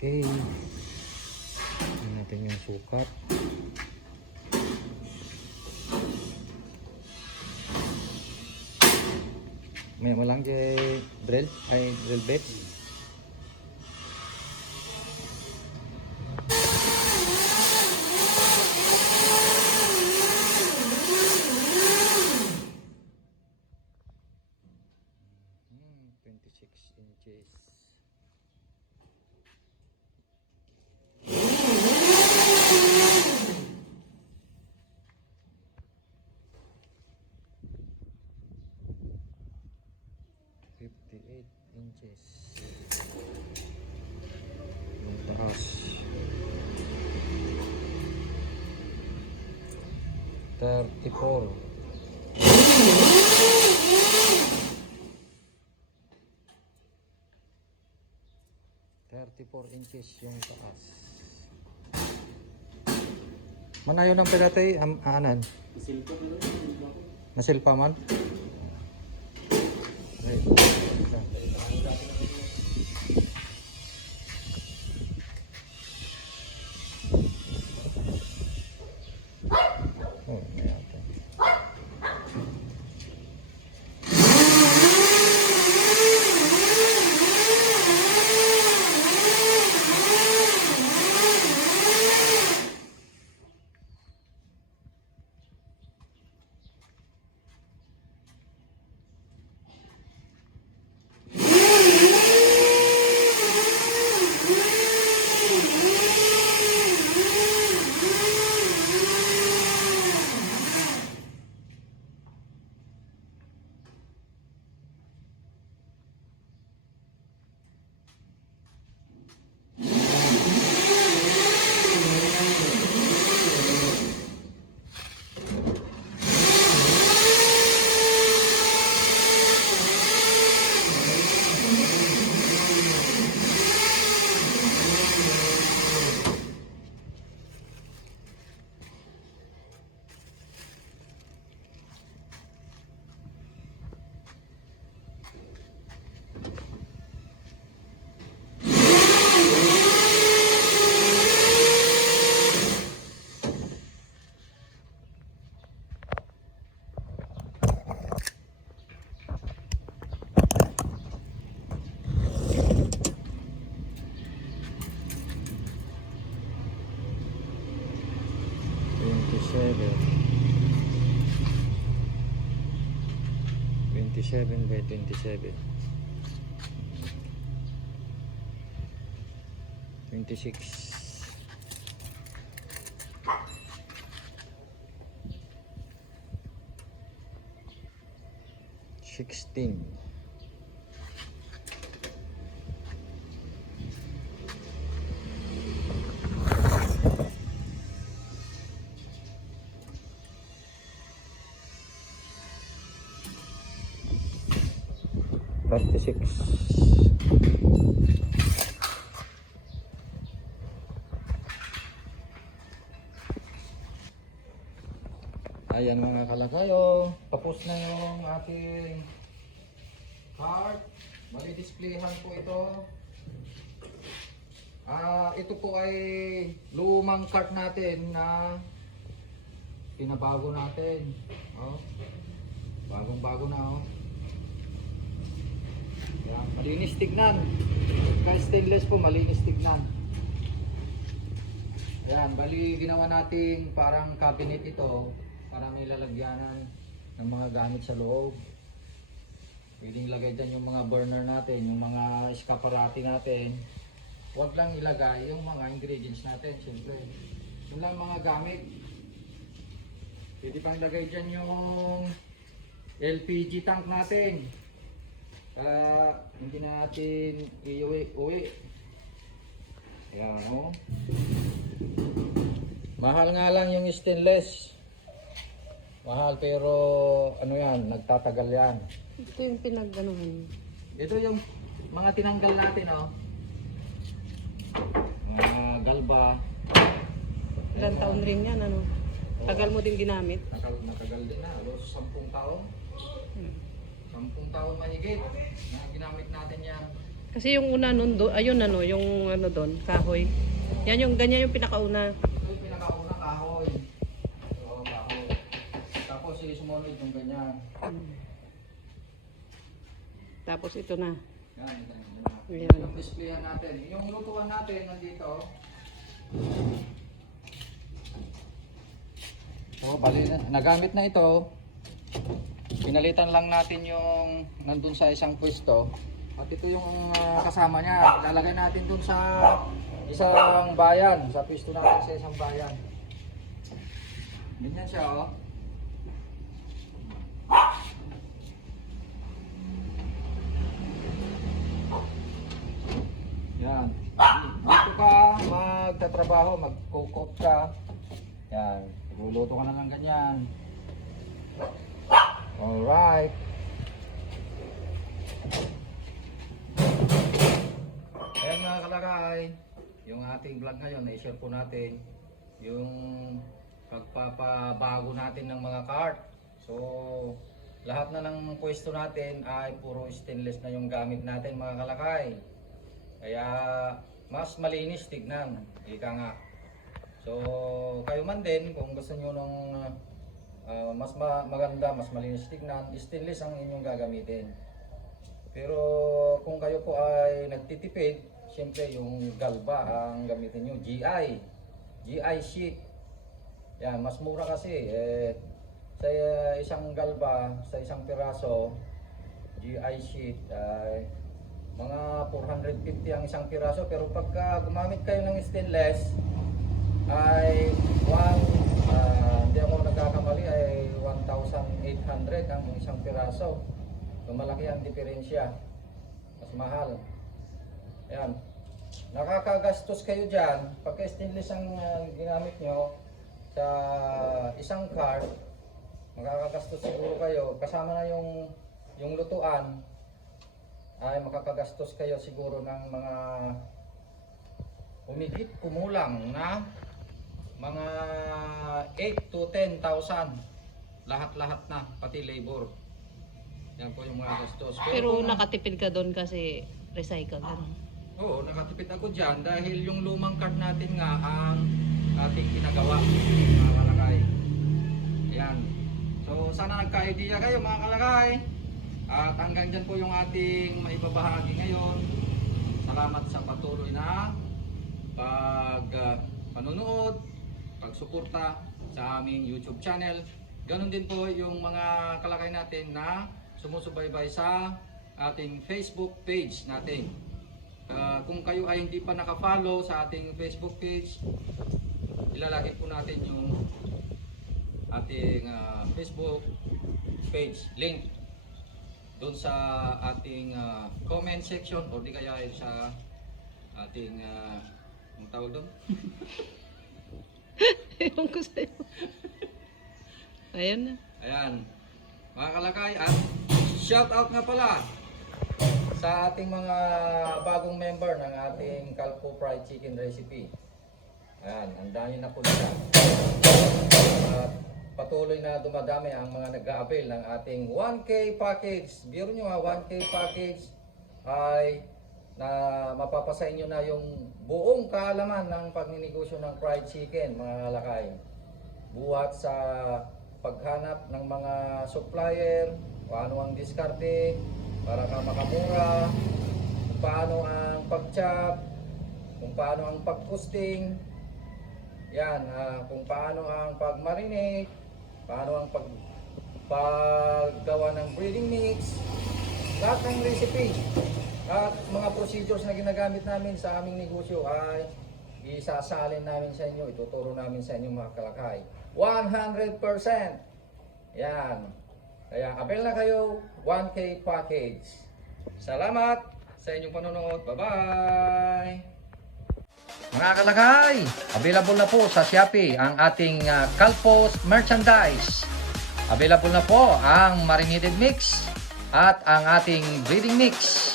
Okay. Tingnan natin yung sukat. May lang jay drill ay drill bit. Hmm, 26 inches. Inches yung taas 34 inches yung taas. Manayo ng pinatay anan nasilpa man right. Twenty-seven by 27 26 16 36 Ayan mga kalakayo, tapos na yung ating cart. Mali-displayhan po ito. Ito po ay lumang cart natin na pinabago natin. Bagong-bago na. Ayan, malinis tignan. Kahit stainless po, malinis tignan. Ayan, bali ginawa nating parang cabinet ito para may lalagyanan ng mga gamit sa loob. Pwedeng ilagay dyan yung mga burner natin, yung mga escaparate natin. Huwag lang ilagay yung mga ingredients natin, siyempre. Yun lang mga gamit. Pwede pang ilagay dyan yung LPG tank natin. Hindi na natin iuwi. Ayan, oh. Mahal nga lang yung stainless. Mahal pero ano yan, nagtatagal yan. Ito yung pinagganuhan. Ito yung mga tinanggal natin, oh. Mga galba. Ilang taon rin yan, ano? Tagal mo din ginamit? Natagal din na, halos 10 taon. 10 taon mahigit na ginamit natin yan. Kasi yung una nun, ayun ano, yung ano doon, kahoy. Yan yung, ganyan yung pinakauna. Ito yung pinakaunang kahoy. So, kahoy. Tapos sumunod yung ganyan. Tapos ito na. Yan, yan. Ayan. Yung displayan natin. Yung lutuan natin nandito. So, bali na, nagamit na ito. Pinalitan lang natin yung nandun sa isang pwesto. At ito yung kasama niya. Ilalagay natin dun sa isang bayan. Sa pwesto natin sa isang bayan. Ganyan siya, oh. Yan. Dito ka magtatrabaho, mag-cook ka. Yan. Luluto ka na ng ganyan. Alright. Ayan mga kalakay, yung ating vlog ngayon, na-share po natin yung pagpapabago natin ng mga cart. So, lahat na ng pwesto natin ay puro stainless na yung gamit natin mga kalakay. Kaya mas malinis tignan, ika nga. So, kayo man din kung gusto nyo ng mas maganda, mas malinis tignan, stainless ang inyong gagamitin. Pero kung kayo po ay nagtitipid, siyempre yung galba ang gamitin nyo, GI sheet. Yan, mas mura kasi. Sa isang galba, sa isang piraso, GI sheet ay mga 450 ang isang piraso. Pero pagka gumamit kayo ng stainless, ay hindi ako nagkakamali, ay 1,800 ang isang piraso. So malaki ang diferensya, mas mahal. Ayan, nakakagastos kayo dyan pagka stainless ang ginamit nyo sa isang card. Makakagastos siguro kayo kasama na yung lutuan, ay makakagastos kayo siguro ng mga humigit kumulang na mga 8 to 10,000 lahat-lahat na, pati labor. Yan po yung mga gastos. Pero nakatipid ka doon kasi recycle. Oo, nakatipid ako dyan dahil yung lumang card natin nga ang ating ginagawa, mga kalakay. Ayan. So sana nagka-idea kayo mga kalakay. At hanggang dyan po yung ating maibabahagi ngayon. Salamat sa patuloy na panonood, pagsuporta sa aming YouTube channel. Ganon din po yung mga kalakay natin na sumusubaybay sa ating Facebook page natin. Kung kayo ay hindi pa naka-follow sa ating Facebook page, ilalagay po natin yung ating Facebook page link doon sa ating comment section o di kaya sa ating ang tawag doon? Ewan ko sa'yo. Ayan na. Ayan, mga kalakay, at shout out nga pala sa ating mga bagong member ng ating Calpo Fried Chicken recipe. Ayan, ang dami na po nila. At patuloy na dumadami ang mga nag-a-avail ng ating 1K package. Biro nyo 1K package ay na mapapasa inyo na yung buong kaalaman ng pagninegosyo ng fried chicken, mga kalakay. Buhat sa paghanap ng mga supplier, paano ang diskarte para ka makamura, kung paano ang pag-chop, kung paano ang pag-posting, yan, kung paano ang pag-marinate, paano ang paggawa ng breeding mix, lahat ng recipe at mga procedures na ginagamit namin sa aming negosyo ay isasalin namin sa inyo, ituturo namin sa inyo mga kalakay. 100%! Yan. Kaya avail na kayo, 1K package. Salamat sa inyong panonood. Bye-bye! Mga kalakay, available na po sa Shopee ang ating Calpo's merchandise. Available na po ang marinated mix at ang ating breeding mix.